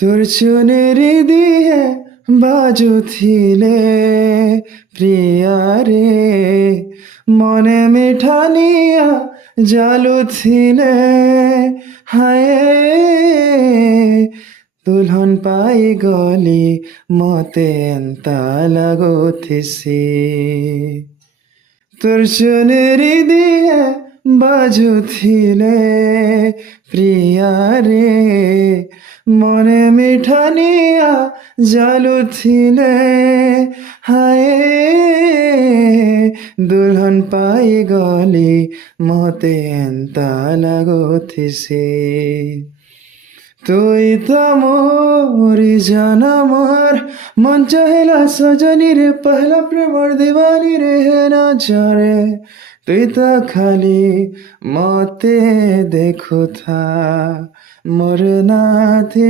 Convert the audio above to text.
তোর চুনেরি দিয়ে বাজুছিলে প্রিয়ারে মনে মিঠানিয়া জালুছিলে হায় দুলহন পাই গলি মতে এন্তা লাগুথিছি তোর চুনেরি দিয়ে বাজুছিলে প্রিয়ারে মনে মিঠানিয়া জালুছিলে হায় দুলহন পাই গলি মতে এন্তা লাগুথিছি তুই তো মোরি জানামার মন চাহিলা সজনী রে পহলা প্রেমর দিবানী রে হে না চরে তুই তো খালি মতে দেখুথা মোর নাথি